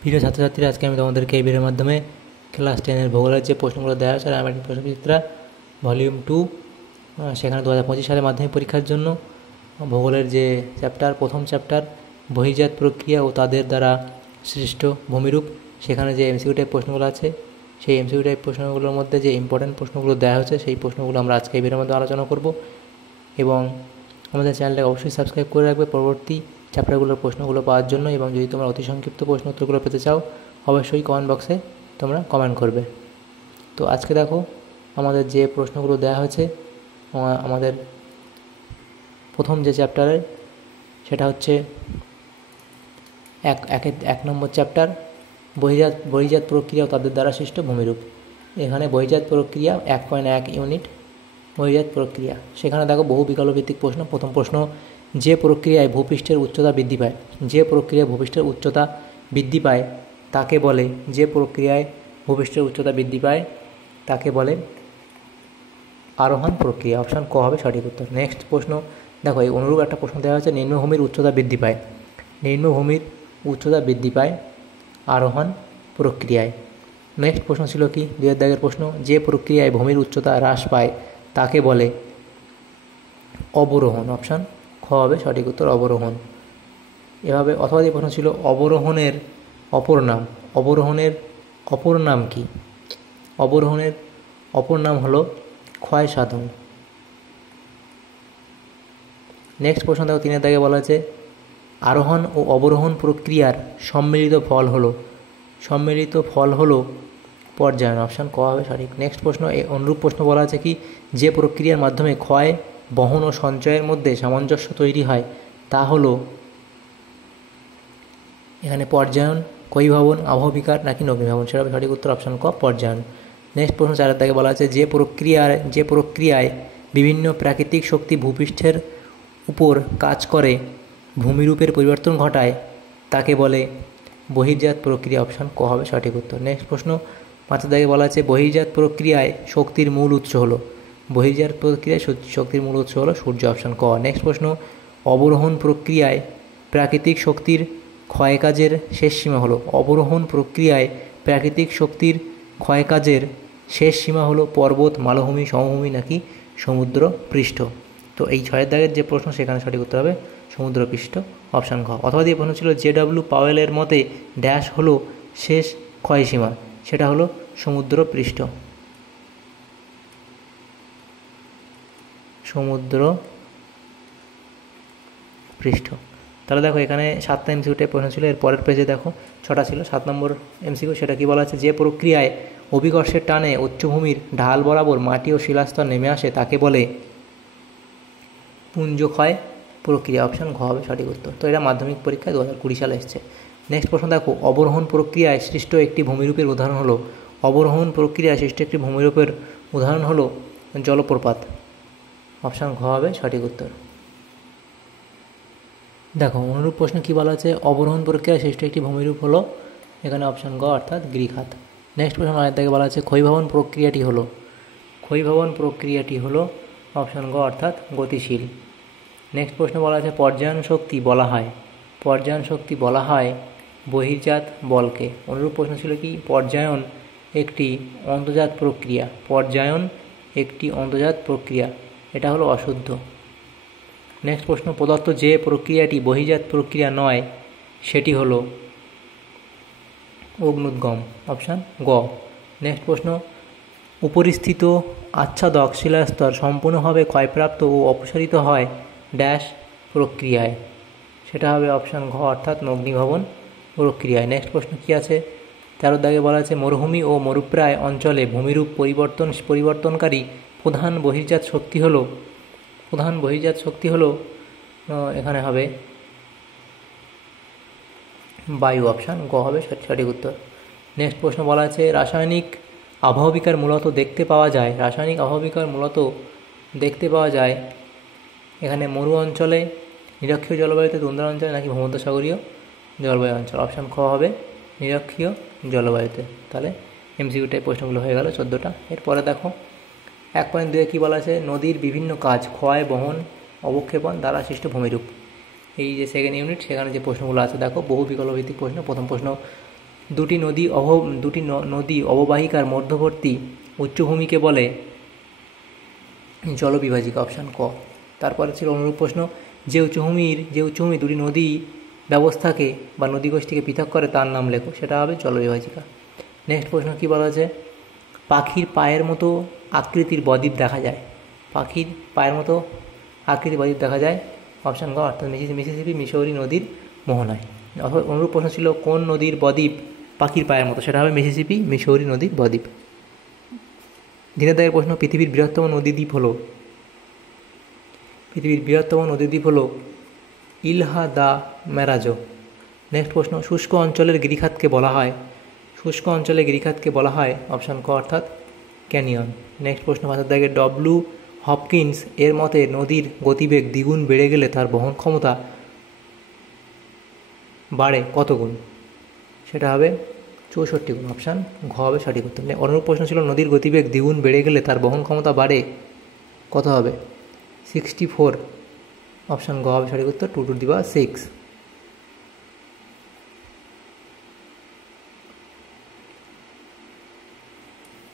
প্রিয় ছাত্রছাত্রীরা, আজকে আমি তোমাদেরকে এই ভিডিওর মাধ্যমে ক্লাস 10-এর ভূগোলের যে প্রশ্নগুলো দেওয়া আছে রামায়ণ প্রশ্নবিচিত্রা ভলিউম 2 সেখানে 2025 সালে মাধ্যমিক পরীক্ষার জন্য ভূগোলের যে চ্যাপ্টার, প্রথম চ্যাপ্টার বহির্জাত প্রক্রিয়া ও তাদের দ্বারা সৃষ্ট ভূমিরূপ, সেখানে যে এমসিকিউ টাইপ প্রশ্নগুলো আছে সেই এমসিকিউ টাইপ প্রশ্নগুলোর মধ্যে যে ইম্পর্টেন্ট প্রশ্নগুলো দেওয়া হয়েছে সেই প্রশ্নগুলো আমরা আজকে এই ভিডিওর মধ্যে আলোচনা করব। এবং আমাদের চ্যানেলটাকে অবশ্যই সাবস্ক্রাইব করে রাখবে পরবর্তী চ্যাপ্টারগুলোর প্রশ্নগুলো পাওয়ার জন্য। এবং যদি তোমরা অতি সংক্ষিপ্ত প্রশ্ন উত্তরগুলো পেতে চাও অবশ্যই কমেন্ট বক্সে তোমরা কমেন্ট করবে। তো আজকে দেখো আমাদের যে প্রশ্নগুলো দেওয়া হয়েছে, আমাদের প্রথম যে চ্যাপ্টারের সেটা হচ্ছে এক নম্বর চ্যাপ্টার বহির্জাত প্রক্রিয়া ও তাদের দ্বারা সৃষ্ট ভূমিরূপ। এখানে বহির্জাত প্রক্রিয়া 1.1 ইউনিট বহির্জাত প্রক্রিয়া। সেখানে দেখো বহু বিকল্পভিত্তিক প্রশ্ন। প্রথম প্রশ্ন, যে প্রক্রিয়ায় ভূপৃষ্ঠের উচ্চতা বৃদ্ধি পায়, যে প্রক্রিয়ায় ভূপৃষ্ঠের উচ্চতা বৃদ্ধি পায় তাকে বলে, যে প্রক্রিয়ায় ভূপৃষ্ঠের উচ্চতা বৃদ্ধি পায় তাকে বলে আরোহণ প্রক্রিয়া। অপশান ক হবে সঠিক উত্তর। নেক্সট প্রশ্ন দেখো, এই অনুরূপ একটা প্রশ্ন দেওয়া হয়েছে, নিম্নভূমির উচ্চতা বৃদ্ধি পায়, নিম্নভূমির উচ্চতা বৃদ্ধি পায় আরোহণ প্রক্রিয়ায়। নেক্সট প্রশ্ন ছিল কি, 2 দাগের প্রশ্ন, যে প্রক্রিয়ায় ভূমির উচ্চতা হ্রাস পায় তাকে বলে অবরোহণ। অপশান খ হবে সঠিক উত্তর, অবরোহণ। এভাবে অথবা যে প্রশ্ন ছিল, অবরোহণের অপর নাম, অবরোহণের অপর নাম কি? অবরোহণের অপর নাম হলো ক্ষয় সাধন। নেক্সট প্রশ্ন দেখো, 3 দাগে বলা আছে, আরোহণ ও অবরোহণ প্রক্রিয়ার সম্মিলিত ফল হলো পর্যায়ন। অপশান ক হবে সঠিক। নেক্সট প্রশ্ন, অনুরূপ প্রশ্ন বলা আছে কি, যে প্রক্রিয়ার মাধ্যমে ক্ষয়, বহন ও সঞ্চয়ের মধ্যে সামঞ্জস্য তৈরি হয় তা হলো, এখানে পর্যায়ন, ক্ষয়ীভবন, আবহবিকার নাকি নগ্নীভবন? সেটা হবে সঠিক উত্তর, অপশান ক পর্যায়ন। নেক্সট প্রশ্ন 4 দাগে বলা আছে, যে প্রক্রিয়ায় বিভিন্ন প্রাকৃতিক শক্তি ভূপৃষ্ঠের উপর কাজ করে ভূমিরূপের পরিবর্তন ঘটায় তাকে বলে বহির্জাত প্রক্রিয়া। অপশান ক হবে সঠিক উত্তর। নেক্সট প্রশ্ন 5 দাগে বলা আছে, বহির্জাত প্রক্রিয়ায় শক্তির মূল উৎস হলো, বহির্জাত প্রক্রিয়ায় শক্তির মূল উৎস হলো সূর্য। অপশান ক। নেক্সট প্রশ্ন, অবরোহণ প্রক্রিয়ায় প্রাকৃতিক শক্তির ক্ষয়কাজের শেষ সীমা হলো, অবরোহণ প্রক্রিয়ায় প্রাকৃতিক শক্তির ক্ষয়কাজের শেষ সীমা হলো পর্বত, মালভূমি, সমভূমি নাকি সমুদ্র পৃষ্ঠ? তো এই 6 দাগের যে প্রশ্ন সেখানে সঠিক উত্তর হবে সমুদ্রপৃষ্ঠ। অপশান ঘ। অথবা দিয়ে প্রশ্ন ছিল, জেডব্লিউ পাওয়েলের মতে ড্যাশ হলো শেষ ক্ষয়সীমা, সেটা হলো সমুদ্রপৃষ্ঠ। সমুদ্রপৃষ্ঠ। তাহলে দেখো এখানে 7টা এমসিকিউ প্রশ্ন ছিল। এর পরের পেজে দেখো 6টা ছিল। 7 নম্বর এমসিকিউ, সেটা কি বলা আছে, যে প্রক্রিয়ায় অভিকর্ষের টানে উচ্চভূমির ঢাল বরাবর মাটি ও শিলাস্তর নেমে আসে তাকে বলে পুঞ্জক্ষয় প্রক্রিয়া। অপশান ঘ হবে সঠিক উত্তর। তো এটা মাধ্যমিক পরীক্ষায় 2020 সালে এসেছে। নেক্সট প্রশ্ন দেখো, অবরোহণ প্রক্রিয়ায় সৃষ্ট একটি ভূমিরূপের উদাহরণ হলো, অবরোহণ প্রক্রিয়ায় সৃষ্ট একটি ভূমিরূপের উদাহরণ হলো জলপ্রপাত। অপশান ঘ হবে সঠিক উত্তর। দেখো অনুরূপ প্রশ্ন কি বলা আছে, অবরোহণ প্রক্রিয়ায় সৃষ্ট একটি ভূমিরূপ হলো, এখানে অপশান গ অর্থাৎ গিরিখাত। নেক্সট প্রশ্ন 9 থেকে বলা আছে, ক্ষয়ীভবন প্রক্রিয়াটি হলো অপশান গ অর্থাৎ গতিশীল। নেক্সট প্রশ্ন বলা আছে, পর্যায়ন শক্তি বলা হয় বহির্জাত বলকে। অনুরূপ প্রশ্ন ছিল কি, পর্যায়ন একটি অন্তর্জাত প্রক্রিয়া, এটা হলো অশুদ্ধ। নেক্সট প্রশ্ন, প্রদত্ত যে প্রক্রিয়াটি বহির্জাত প্রক্রিয়া নয় সেটি হলো অগ্ন্যুদ্গম। অপশান গ। নেক্সট প্রশ্ন, উপরিস্থিত আচ্ছাদক শিলাস্তর সম্পূর্ণভাবে ক্ষয়প্রাপ্ত ও অপসারিত হয় ড্যাশ প্রক্রিয়ায়, সেটা হবে অপশান ঘ অর্থাৎ নগ্নীভবন প্রক্রিয়ায়। নেক্সট প্রশ্ন কি আছে, 13 দাগে বলা আছে, মরুভূমি ও মরুপ্রায় অঞ্চলে ভূমিরূপ পরিবর্তনকারী প্রধান বহির্জাত শক্তি হলো এখানে হবে বায়ু। অপশান গ হবে সঠিক উত্তর। নেক্সট প্রশ্ন বলা আছে, রাসায়নিক আবহবিকার মূলত দেখতে পাওয়া যায় এখানে মরু অঞ্চলে, নিরক্ষীয় জলবায়ুতে, তুন্দ্রা অঞ্চলে নাকি ভূমধ্যসাগরীয় জলবায়ু অঞ্চল? অপশান খ হবে নিরক্ষীয় জলবায়ুতে। তাহলে এমসিকিউ টাইপ প্রশ্নগুলো হয়ে গেল 14টা। এরপরে দেখো 1.2 কী বলা আছে, নদীর বিভিন্ন কাজ, ক্ষয়, বহন, অবক্ষেপণ দ্বারা সৃষ্ট ভূমিরূপ। এই যে সেকেন্ড ইউনিট সেখানে যে প্রশ্নগুলো আছে দেখো বহু বিকল্পভিত্তিক প্রশ্ন। প্রথম প্রশ্ন, দুটি নদী অববাহিকার মধ্যবর্তী উচ্চভূমিকে বলে জলবিভাজিকা, অপশান ক। তারপরে ছিল অনুরূপ প্রশ্ন, যে উচ্চভূমি দুটি নদী ব্যবস্থাকে বা নদীগোষ্ঠীকে পৃথক করে তার নাম লেখো, সেটা হবে জলবিভাজিকা। নেক্সট প্রশ্ন কী বলা আছে, পাখির পায়ের মতো আকৃতির বদ্বীপ দেখা যায়, পাখির পায়ের মতো আকৃতির বদ্বীপ দেখা যায়, অপশান গ, অর্থাৎ মিসিসিপি মিসৌরি নদীর মোহনায়। অনুরূপ প্রশ্ন ছিল কোন নদীর বদ্বীপ পাখির পায়ের মতো, সেটা হবে মিসিসিপি মিসৌরি নদীর বদ্বীপ। দিনের দাগের প্রশ্ন, পৃথিবীর বৃহত্তম নদীদ্বীপ হলো ইলহা দা ম্যারাজো। নেক্সট প্রশ্ন, শুষ্ক অঞ্চলের গিরিখাতকে বলা হয় অপশান ক, অর্থাৎ ক্যানিয়ন। নেক্সট প্রশ্ন 5 দাগের, ডব্লিউ হপকিন্স এর মতে নদীর গতিবেগ দ্বিগুণ বেড়ে গেলে তার বহন ক্ষমতা বাড়ে কত গুণ, সেটা হবে 64 গুণ, অপশান ঘ হবে সঠিক উত্তর। অনুরূপ প্রশ্ন ছিল নদীর গতিবেগ দ্বিগুণ বেড়ে গেলে তার বহন ক্ষমতা বাড়ে কত হবে, 64, অপশান গ হবে সঠিক উত্তর, 2⁶।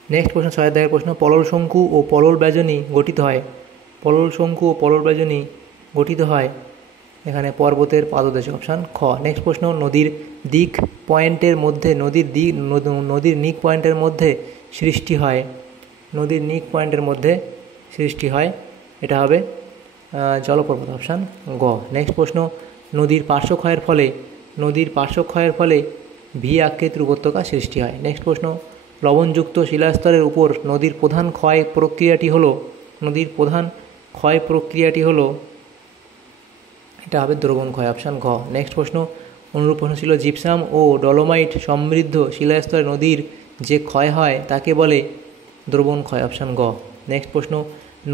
নেক্সট প্রশ্ন 6 দাগের প্রশ্ন, পলল শঙ্কু ও পলল ব্যজনী গঠিত হয় এখানে পর্বতের পাদদেশে, অপশান খ। নেক্সট প্রশ্ন, নদীর নিক পয়েন্টের মধ্যে সৃষ্টি হয়, এটা হবে জলপ্রপাত, অপশান গ। নেক্সট প্রশ্ন, নদীর পার্শ্বক্ষয়ের ফলে ভি আকৃতির উপত্যকা সৃষ্টি হয়। নেক্সট প্রশ্ন, লবণযুক্ত শিলাস্তরের উপর নদীর প্রধান ক্ষয় প্রক্রিয়াটি হলো এটা হবে দ্রবণ ক্ষয়, অপশান ঘ। নেক্সট প্রশ্ন, অনুরূপ প্রশ্ন ছিল জিপসাম ও ডলোমাইট সমৃদ্ধ শিলাস্তরে নদীর যে ক্ষয় হয় তাকে বলে দ্রবণ ক্ষয়, অপশান গ। নেক্সট প্রশ্ন,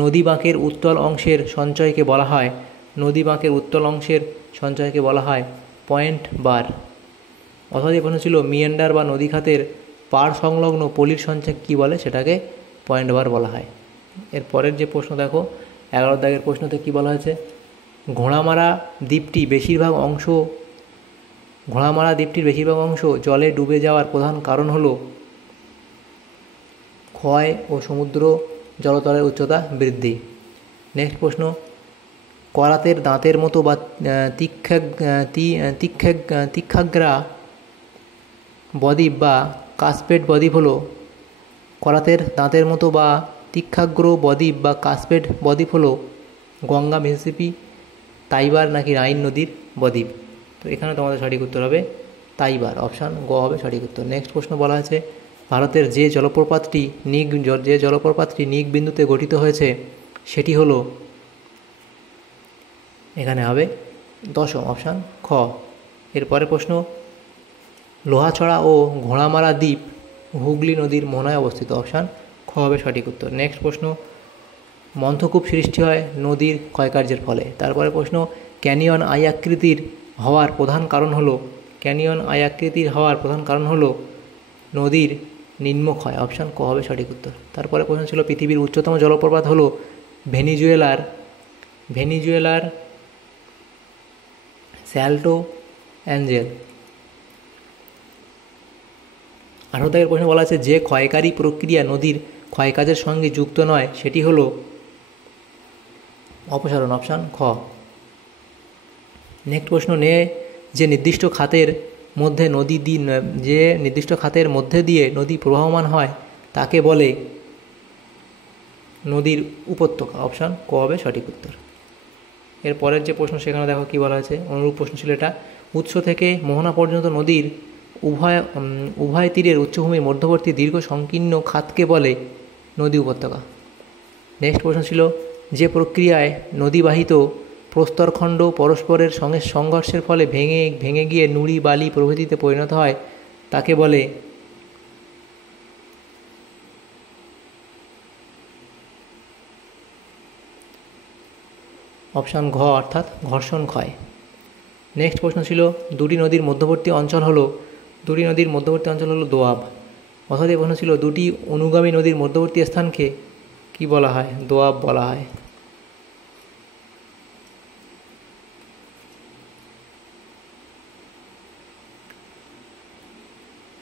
নদী বাঁকের উত্তল অংশের সঞ্চয়কে বলা হয় পয়েন্ট বার। অর্থাৎ এই প্রশ্ন ছিল মিয়ান্ডার বা নদীখাতের পাড় সংলগ্ন পলির সঞ্চয় কী বলে, সেটাকে পয়েন্ট বার বলা হয়। এর পরের যে প্রশ্ন দেখো 11 দাগের প্রশ্নতে কী বলা হয়েছে, ঘোড়ামারা দ্বীপটির বেশিরভাগ অংশ জলে ডুবে যাওয়ার প্রধান কারণ হল ক্ষয় ও সমুদ্র জলতলের উচ্চতা বৃদ্ধি। নেক্সট প্রশ্ন, করাতের দাঁতের মতো বা তীক্ষাগ্রা বদ্বীপ বা কাসপেট বদ্বীপ হল গঙ্গা, মিসিসিপি, তাইবার নাকি রাইন নদীর বদ্বীপ। তো এখানে তোমাদের সঠিক উত্তর হবে তাইবার, অপশান গ হবে সঠিক উত্তর। নেক্সট প্রশ্ন বলা আছে, ভারতের যে জলপ্রপাতটি নিক বিন্দুতে গঠিত হয়েছে সেটি হলো, এখানে হবে 10ম, অপশান খ। এরপরে প্রশ্ন, লোহাছড়া ও ঘোড়ামারা দ্বীপ হুগলি নদীর মোহনায় অবস্থিত, অপশান খ হবে সঠিক উত্তর। নেক্সট প্রশ্ন, মন্থকূপ সৃষ্টি হয় নদীর ক্ষয়কার্যের ফলে। তারপরে প্রশ্ন, ক্যানিয়ন আই আকৃতির হওয়ার প্রধান কারণ হলো নদীর নিম্নক্ষয়, অপশান ক হবে সঠিক উত্তর। তারপরে প্রশ্ন ছিল পৃথিবীর উচ্চতম জলপ্রপাত হলো ভেনিজুয়েলার স্যাল্টো অ্যাঞ্জেল। 18 দাগের প্রশ্নে বলা আছে, যে ক্ষয়কারী প্রক্রিয়া নদীর ক্ষয়কাজের সঙ্গে যুক্ত নয় সেটি হলো অপসারণ, অপশান খ। নেক্সট প্রশ্ন, যে নির্দিষ্ট খাতের মধ্যে দিয়ে নদী প্রবাহমান হয় তাকে বলে নদীর উপত্যকা, অপশান ক হবে সঠিক উত্তর। এর পরের যে প্রশ্ন সেখানে দেখো কি বলা আছে, অনুরূপ প্রশ্ন ছিল এটা, উৎস থেকে মোহনা পর্যন্ত নদীর উভয় তীরের উচ্চভূমির মধ্যবর্তী দীর্ঘ সংকীর্ণ খাতকে বলে নদী উপত্যকা। নেক্সট প্রশ্ন ছিল, যে প্রক্রিয়ায় নদীবাহিত প্রস্তরখণ্ড পরস্পরের সঙ্গে সংঘর্ষের ফলে ভেঙে গিয়ে নুড়ি, বালি প্রভৃতিতে পরিণত হয় তাকে বলে অপশান ঘ, অর্থাৎ ঘর্ষণ ক্ষয়। নেক্সট প্রশ্ন ছিল, দুটি নদীর মধ্যবর্তী অঞ্চল হলো দোয়াব। অর্থাৎ এই প্রশ্ন ছিল, দুটি অনুগামী নদীর মধ্যবর্তী স্থানকে কি বলা হয়, দোয়াব বলা হয়।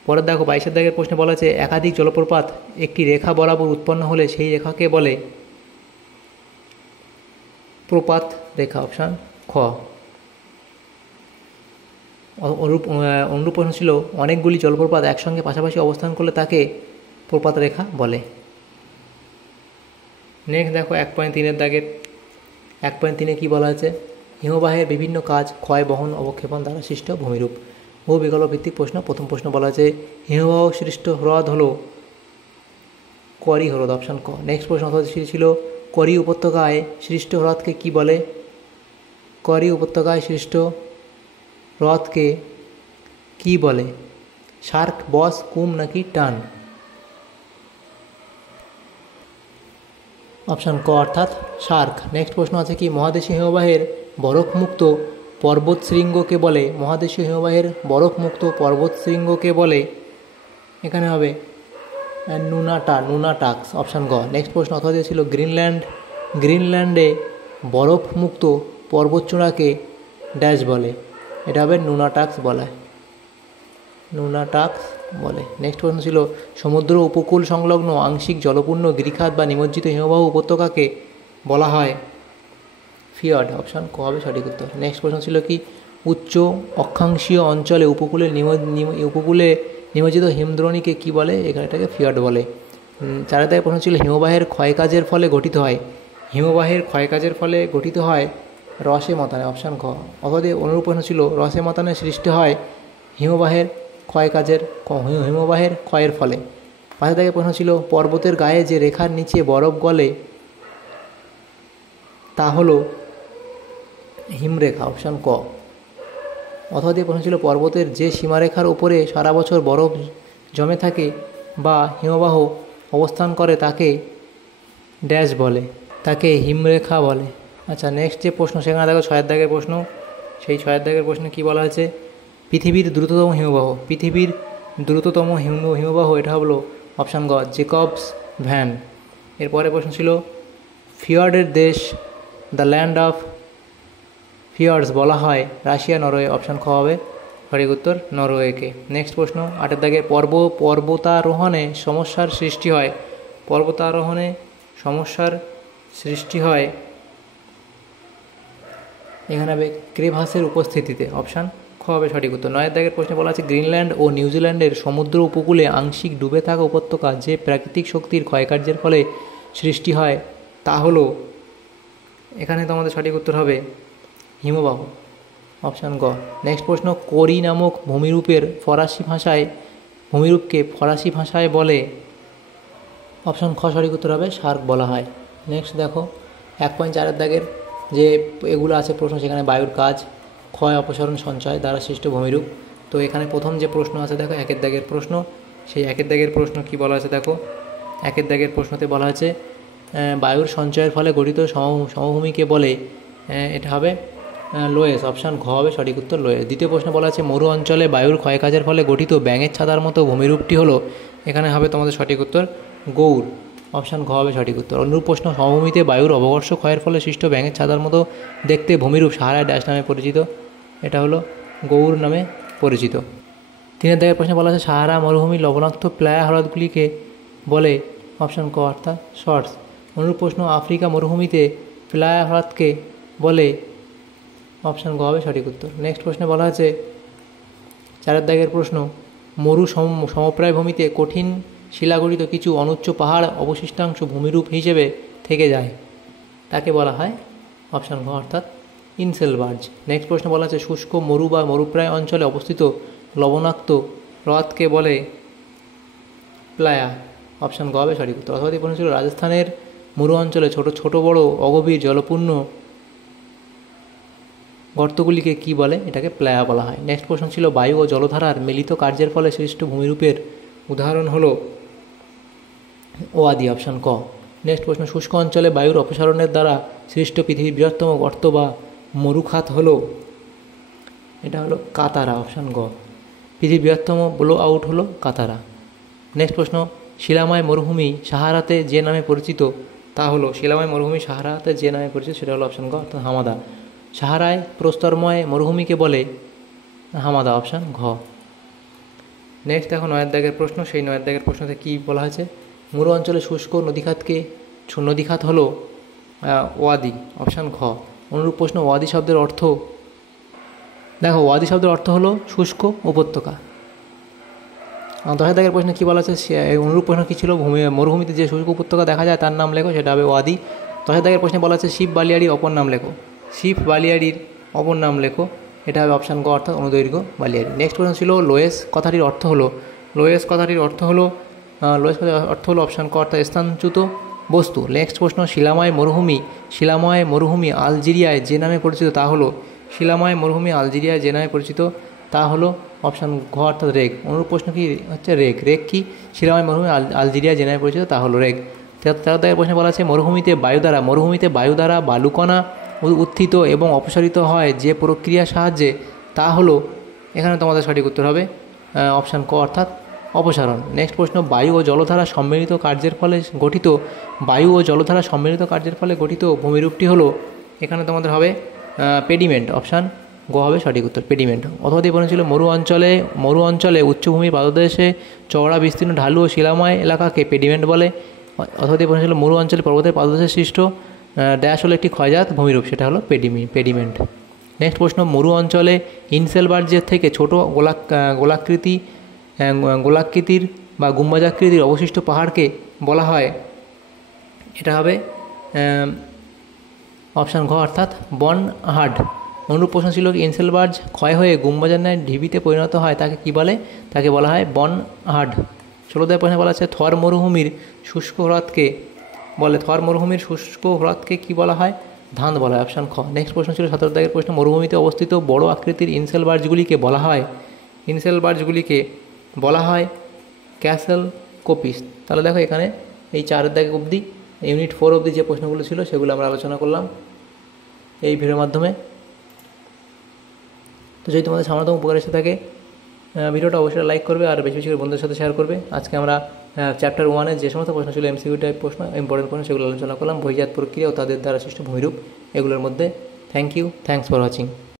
পরের দেখো 22 দাগের প্রশ্নে বলা আছে একাধিক জলপ্রপাত একটি রেখা বরাবর উৎপন্ন হলে সেই রেখাকে বলে প্রপাত রেখা। অপশান খ। অনুরূপ প্রশ্ন ছিল অনেকগুলি জলপ্রপাত একসঙ্গে পাশাপাশি অবস্থান করলে তাকে প্রপাত রেখা বলে। নেক্সট দেখো 1.3 দাগের 1.3 কী বলা আছে, হিমবাহের বিভিন্ন কাজ ক্ষয় বহন অবক্ষেপণ দ্বারা সৃষ্ট ভূমিরূপ। বহু বিকল্প ভিত্তিক প্রশ্ন। প্রথম প্রশ্ন বলা আছে হিমবাহ সৃষ্ট হ্রদ হলো করি হ্রদ। অপশান ক। নেক্সট প্রশ্ন ছিল করি উপত্যকায় সৃষ্ট হ্রদকে কি বলে? করি উপত্যকায় সৃষ্ট হ্রদকে কি বলে? শার্ক, বস, কুম নাকি টান? অপশান ক অর্থাৎ শার্ক। নেক্সট প্রশ্ন আছে কি মহাদেশীয় হিমবাহের বরফমুক্ত পর্বত শৃঙ্গকে বলে? মহাদেশীয় হিমবাহের বরফমুক্ত পর্বত শৃঙ্গকে বলে? এখানে হবে নুনাটাক্স। অপশান গ। নেক্সট প্রশ্ন অথবা ছিল গ্রিনল্যান্ডে বরফমুক্ত পর্বতচূড়াকে ড্যাশ বলে? এটা হবে নুনাটাক্স বলে। নেক্সট প্রশ্ন ছিল সমুদ্র উপকূল সংলগ্ন আংশিক জলপূর্ণ গিরিখাত বা নিমজ্জিত হিমবাহ উপত্যকাকে বলা হয় ফিয়র্ড। অপশান ক হবে সঠিক উত্তর। নেক্সট প্রশ্ন ছিল কি উচ্চ অক্ষাংশীয় অঞ্চলে উপকূলে নিমজ্জিত হিমদ্রোণীকে কি বলে? এখানে এটাকে ফিয়র্ড বলে। 4 দাগের প্রশ্ন ছিল হিমবাহের ক্ষয়কাজের ফলে গঠিত হয়? হিমবাহের ক্ষয়কাজের ফলে গঠিত হয় রসে মতানে। অপশান খ। অথবা অনুরূপ প্রশ্ন ছিল রসে মতানে সৃষ্টি হয় হিমবাহের ক্ষয়ের ফলে। 5 দাগের প্রশ্ন ছিল পর্বতের গায়ে যে রেখার নিচে বরফ গলে তা হলো হিমরেখা। অপশান ক। অথবা প্রশ্ন ছিল পর্বতের যে সীমারেখার উপরে সারা বছর বরফ জমে থাকে বা হিমবাহ অবস্থান করে তাকে ড্যাশ বলে? তাকে হিমরেখা বলে। আচ্ছা, নেক্সট যে প্রশ্ন সেখানে দেখো 6 দাগের প্রশ্ন। সেই 6 দাগের প্রশ্নে কী বলা হয়েছে? পৃথিবীর দ্রুততম হিমবাহ এটা হলো অপশান গ জেকবস ভ্যান। এরপরে প্রশ্ন ছিল ফিয়র্ডের দেশ দ্য ল্যান্ড অফ ফিয়র্ডস বলা হয় রাশিয়া, নরওয়ে। অপশান খ হবে সঠিক উত্তর, নরওয়েকে। নেক্সট প্রশ্ন 8 দাগে পর্বতারোহণে সমস্যার সৃষ্টি হয় এখানে হবে ক্রেভাসের উপস্থিতিতে। অপশান খ হবে সঠিক উত্তর। 9 দাগের প্রশ্নে বলা আছে গ্রিনল্যান্ড ও নিউজিল্যান্ডের সমুদ্র উপকূলে আংশিক ডুবে থাকা উপত্যকা যে প্রাকৃতিক শক্তির ক্ষয়কার্যের ফলে সৃষ্টি হয় তা হলো, এখানে তোমাদের সঠিক উত্তর হবে হিমবাহ। অপশান গ। নেক্সট প্রশ্ন কোরি নামক ভূমিরূপকে ফরাসি ভাষায় বলে? অপশান খ সঠিক উত্তর হবে শার্ক বলা হয়। নেক্সট দেখো 1.4 দাগের যে এগুলো আছে প্রশ্ন, সেখানে বায়ুর কাজ ক্ষয় অপসারণ সঞ্চয় দ্বারা সৃষ্ট ভূমিরূপ। তো এখানে প্রথম যে প্রশ্ন আছে দেখো 1 দাগের প্রশ্ন। সেই 1 দাগের প্রশ্ন কি বলা আছে দেখো, 1 দাগের প্রশ্নতে বলা আছে বায়ুর সঞ্চয়ের ফলে গঠিত সমভূমিকে বলে? এটা হবে লোয়েস। অপশান ঘ হবে সঠিক উত্তর, লোয়েস। দ্বিতীয় প্রশ্ন বলা আছে মরু অঞ্চলে বায়ুর ক্ষয়কাজের ফলে গঠিত ব্যাঙের ছাতার মতো ভূমিরূপটি হলো? এখানে হবে তোমাদের সঠিক উত্তর গৌর। অপশান ঘ হবে সঠিক উত্তর। অনুরূপ প্রশ্ন সমভূমিতে বায়ুর অবকর্ষ ক্ষয়ের ফলে সৃষ্ট ব্যাঙের ছাতার মতো দেখতে ভূমিরূপ সাহারা ড্যাশ নামে পরিচিত? এটা হলো গৌর নামে পরিচিত। 3 দাগের প্রশ্নে বলা আছে সাহারা মরুভূমি লবণাক্ত প্লায়া হ্রদগুলিকে বলে? অপশান ক অর্থাৎ শর্টস। অনুরূপ প্রশ্ন আফ্রিকা মরুভূমিতে প্লায়া হ্রদকে বলে? অপশান গ হবে সঠিক উত্তর। নেক্সট প্রশ্নে বলা আছে 4 দাগের প্রশ্ন সমপ্রায় ভূমিতে কঠিন শিলাগঠিত কিছু অনুচ্চ পাহাড় অবশিষ্টাংশ ভূমিরূপ হিসেবে থেকে যায়, তাকে বলা হয়? অপশান ঘ অর্থাৎ ইনসেলবার্জ। নেক্সট প্রশ্ন বলা আছে শুষ্ক মরু বা মরুপ্রায় অঞ্চলে অবস্থিত লবণাক্ত হ্রদকে বলে? প্লায়া। অপশান গ হবে সঠিক উত্তর। অথবা প্রশ্ন ছিল রাজস্থানের মরু অঞ্চলে ছোট বড় অগভীর জলপূর্ণ গর্তগুলিকে কি বলে? এটাকে প্লায়া বলা হয়। নেক্সট প্রশ্ন ছিল বায়ু ও জলধারার মিলিত কার্যের ফলে সৃষ্ট ভূমিরূপের উদাহরণ হলো? ওয়াদি। অপশান ক। নেক্সট প্রশ্ন শুষ্ক অঞ্চলে বায়ুর অপসারণের দ্বারা সৃষ্ট পৃথিবীর বৃহত্তম গর্ত বা মরুখাত হলো? এটা হলো কাতারা। অপশান গ। পৃথিবীর বৃহত্তম ব্লো আউট হলো কাতারা। নেক্সট প্রশ্ন শিলাময় মরুভূমি সাহারাতে যে নামে পরিচিত তা হলো? শিলাময় মরুভূমি সাহারাতে যে নামে পরিচিত সেটা হলো অপশান গ অর্থাৎ হামাদা। সাহারায় প্রস্তরময় মরুভূমিকে বলে? হামাদা। অপশান ঘ। নেক্সট দেখো 9 দাগের প্রশ্ন। সেই 9 দাগের প্রশ্নতে কী বলা হয়েছে, মরু অঞ্চলে শুষ্ক নদীখাত হলো ওয়াদি, অপশান খ। অনুরূপ প্রশ্ন, ওয়াদি শব্দের অর্থ, দেখো ওয়াদি শব্দের অর্থ হলো শুষ্ক উপত্যকা। 10 দাগের প্রশ্নে কী বলা আছে, অনুরূপ প্রশ্ন কী ছিল, মরুভূমিতে যে শুষ্ক উপত্যকা দেখা যায় তার নাম লেখো, সেটা হবে ওয়াদি। 10 দাগের প্রশ্নে বলা আছে শিব বালিয়াড়ির অপর নাম লেখো, শিব বালিয়াড়ির অপর নাম লেখো, এটা হবে অপশান গ, অর্থাৎ অনুদৈর্ঘ্য বালিয়াড়ি। নেক্সট প্রশ্ন ছিল লোয়েস কথাটির অর্থ হলো, লোয়েস কথাটির অর্থ হলো অপশান ক, অর্থাৎ স্থানচ্যুত বস্তু। নেক্সট প্রশ্ন, শিলাময় মরুভূমি আলজেরিয়ায় যে নামে পরিচিত তা হলো, শিলাময় মরুভূমি আলজেরিয়ায় যে নামে পরিচিত তা হলো অপশান ঘ, অর্থাৎ রেগ। অনুরূপ প্রশ্ন কি হচ্ছে, রেগ কি, শিলাময় মরুভূমি আলজেরিয়া যে নামে পরিচিত তা হলো রেগ। 13 দাগের প্রশ্নে বলা আছে মরুভূমিতে বায়ু দ্বারা বালুকণা উত্থিত এবং অপসারিত হয় যে প্রক্রিয়ার সাহায্যে তা হলো, এখানে তোমাদের সঠিক উত্তর হবে অপশান ক, অর্থাৎ অপসারণ। নেক্সট প্রশ্ন, বায়ু ও জলধারা সম্মিলিত কার্যের ফলে গঠিত ভূমিরূপটি হলো, এখানে তোমাদের হবে পেডিমেন্ট, অপশান গ হবে সঠিক উত্তর, পেডিমেন্ট। অথবা দিয়ে বলেছিল মরু অঞ্চলে উচ্চভূমির পাদদেশে চওড়া বিস্তীর্ণ ঢালু ও শিলাময় এলাকাকে পেডিমেন্ট বলে। অথবা দিয়ে বলেছিল মরু অঞ্চলে পর্বতের পাদদেশে সৃষ্ট ড্যাশ হলো একটি ক্ষয়জাত ভূমিরূপ, সেটা হলো পেডিমেন্ট। নেক্সট প্রশ্ন, মরু অঞ্চলে ইনসেলবার্জের থেকে ছোট গোলাকৃতির বা গুম্বাজাকৃতির অবশিষ্ট পাহাড়কে বলা হয়, এটা হবে অপশান ঘ, অর্থাৎ বনহার্ড। অনুরূপ প্রশ্ন ছিল ইনসেলবার্জ ক্ষয় হয়ে গুম্বাজের ন্যায় ঢিবিতে পরিণত হয় তাকে কী বলে, তাকে বলা হয় বনহার্ড। 16 দাগের প্রশ্নে বলা আছে থর মরুভূমির শুষ্ক হ্রদকে কী বলা হয়, ধান বলা হয়, অপশান খ। নেক্সট প্রশ্ন ছিল 17 দাগের প্রশ্ন, মরুভূমিতে অবস্থিত বড় আকৃতির ইনসেলবার্জগুলিকে বলা হয় ক্যাসেল কোপিস। তাহলে দেখো এখানে এই 4 দাগ অবধি, ইউনিট 4 অবধি যে প্রশ্নগুলো ছিল সেগুলো আমরা আলোচনা করলাম এই ভিডিওর মাধ্যমে। তো যদি তোমাদের সামান্যতম উপকার এসে থাকে ভিডিওটা অবশ্যই লাইক করবে আর বেশি বেশি করে বন্ধুদের সাথে শেয়ার করবে। আজকে আমরা চ্যাপ্টার 1-এর যে সমস্ত প্রশ্ন ছিল MCQ টাইপ প্রশ্ন, ইম্পর্টেন্ট প্রশ্ন, সেগুলো আলোচনা করলাম, বহিজাত প্রক্রিয়া ও তাদের দ্বারা সৃষ্ট ভূমিরূপ এগুলোর মধ্যে। Thanks for watching.